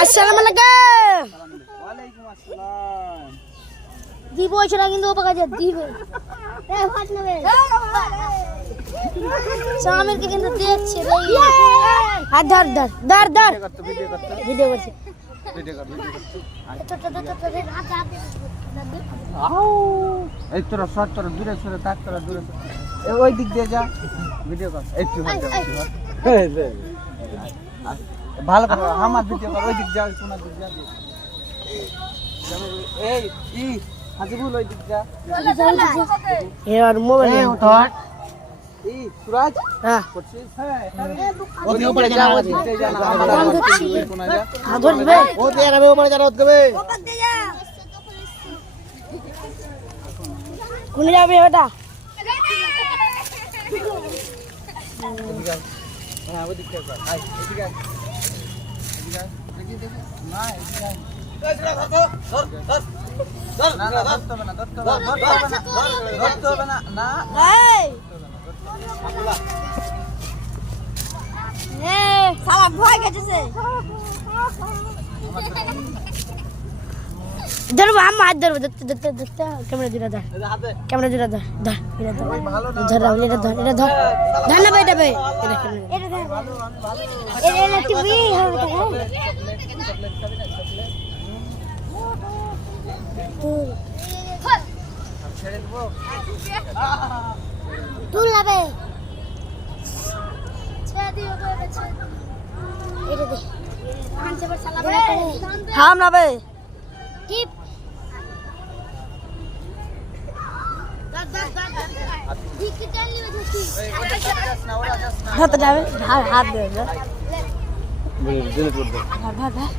আসসালামু আলাইকুম ওয়ালাইকুম আসসালাম দিব সেটা কিন্তু ও পাকা দিবে সামিরকে কিন্তু দেখছে আর ধর ধর ধর ভিডিও করছে ভিডিও কর ভিডিও এই তোরা সর তোরা দূরে সরে থাক তোরা দূরে ওই দিক দিয়ে যা ভিডিও কর যা। এই। আ, ভালো করে আমার ভিডিও কর ওই দিক যা কোন দিক যা এই ই হাজিবুল ওই দিক যা এবার মোবাইল এই উঠর ই সুরাজ হ্যাঁ করছিস হ্যাঁ ওদিকে উপরে যা ওদিকে যা না আমার কোন যা ধরবে ও দিয়ে যাবে ও মানে যারা ওদবে কোনে যাবে এ সালা ভয় গেছে ধরবো আমি হাত ধরবো দেখতে দেখতে দেখতে ক্যামেরা দুটা ধর। ক্যামেরা দুটা ধর ধর এটা ধর। ভালো না ধর রাহুল এটা ধর এটা ধর। ধর না ভাই এটা ভাই। এটা ক্যামেরা এটা ধর। এটা এটা টিভি হবে তো ছেড়ে দেবো তুল লাবে ছেড়ে দিও এটা দে। থাম না বে টিপ হাত যাবে হাত হাত দেবে ভাই ভাই